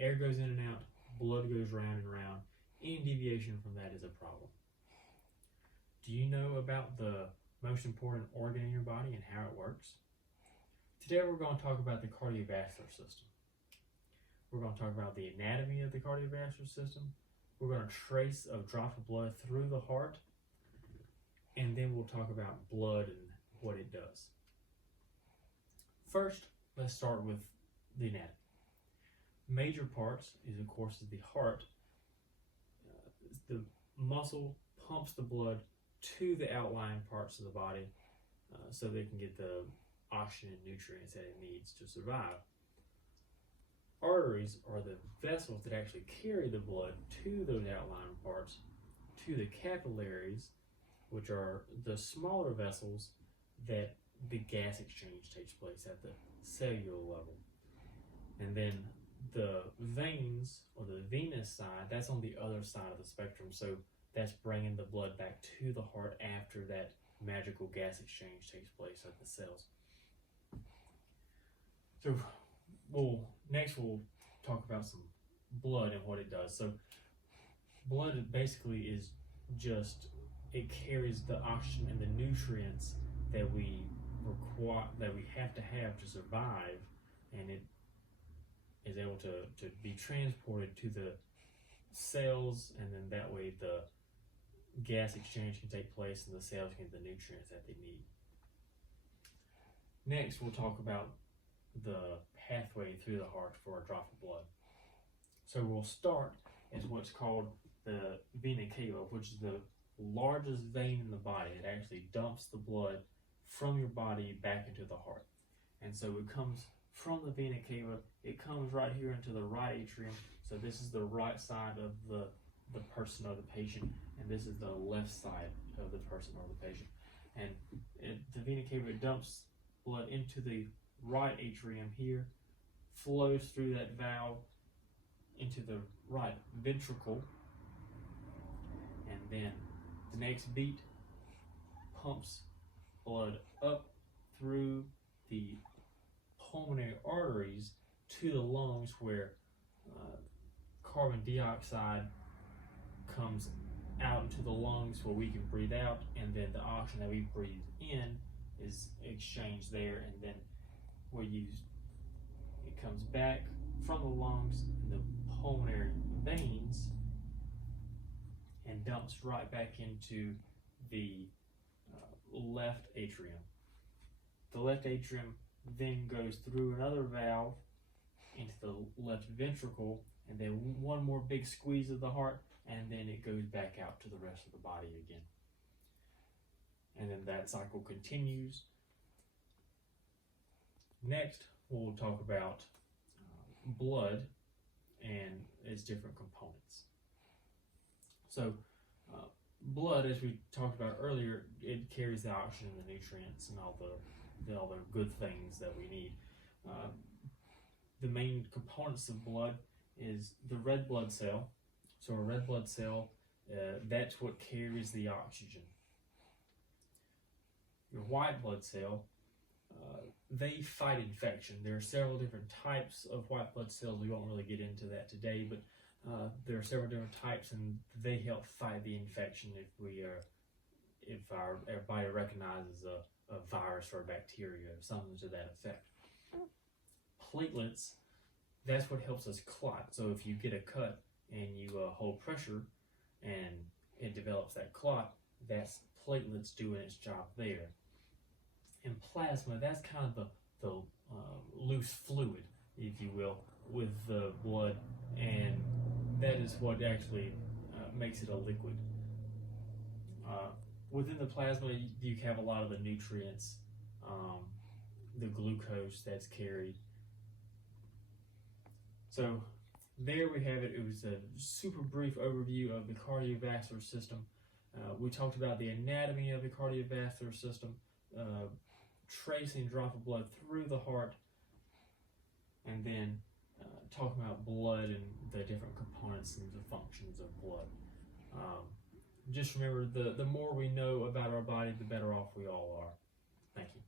Air goes in and out, blood goes round and round. Any deviation from that is a problem. Do you know about the most important organ in your body and how it works? Today we're going to talk about the cardiovascular system. We're going to talk about the anatomy of the cardiovascular system. We're going to trace a drop of blood through the heart, and then we'll talk about blood and what it does. First, let's start with the anatomy. Major parts is, of course, the heart. The muscle pumps the blood to the outlying parts of the body so they can get the oxygen and nutrients that it needs to survive. Arteries are the vessels that actually carry the blood to those outlying parts, to the capillaries, which are the smaller vessels that the gas exchange takes place at the cellular level. And then the veins, or the venous side, that's on the other side of the spectrum. So that's bringing the blood back to the heart after that magical gas exchange takes place at the cells. So next we'll talk about some blood and what it does. So blood basically is just, it carries the oxygen and the nutrients that we require, that we have to survive, and it is able to be transported to the cells, and then that way the gas exchange can take place and the cells can get the nutrients that they need. Next, we'll talk about the pathway through the heart for a drop of blood. So we'll start as what's called the vena cava, which is the largest vein in the body. It actually dumps the blood from your body back into the heart. And so it comes from the vena cava, it comes right here into the right atrium. So this is the right side of the person or the patient, and this is the left side of the person or the patient. And the vena cava dumps blood into the right atrium here, flows through that valve into the right ventricle, and then the next beat pumps blood up through the pulmonary arteries to the lungs, where carbon dioxide comes out into the lungs where we can breathe out, and then the oxygen that we breathe in is exchanged there, and then it comes back from the lungs and the pulmonary veins and dumps right back into the left atrium. The left atrium then goes through another valve into the left ventricle, and then one more big squeeze of the heart, and then it goes back out to the rest of the body again. And then that cycle continues. Next, we'll talk about blood and its different components. So, blood, as we talked about earlier, it carries the oxygen and the nutrients and all the good things that we need. The main components of blood is the red blood cell. So a red blood cell, that's what carries the oxygen. Your white blood cell, they fight infection. There are several different types of white blood cells. We won't really get into that today, but there are several different types, and they help fight the infection if our body recognizes a virus or a bacteria or something to that effect. Platelets, that's what helps us clot. So if you get a cut and you hold pressure and it develops that clot, that's platelets doing its job there. And plasma, that's kind of the loose fluid, if you will, with the blood, and that is what actually makes it a liquid. Within the plasma, you have a lot of the nutrients, the glucose that's carried. So there we have it. It was a super brief overview of the cardiovascular system. We talked about the anatomy of the cardiovascular system, tracing a drop of blood through the heart, and then talking about blood and the different components and the functions of blood. Just remember, the more we know about our body, the better off we all are. Thank you.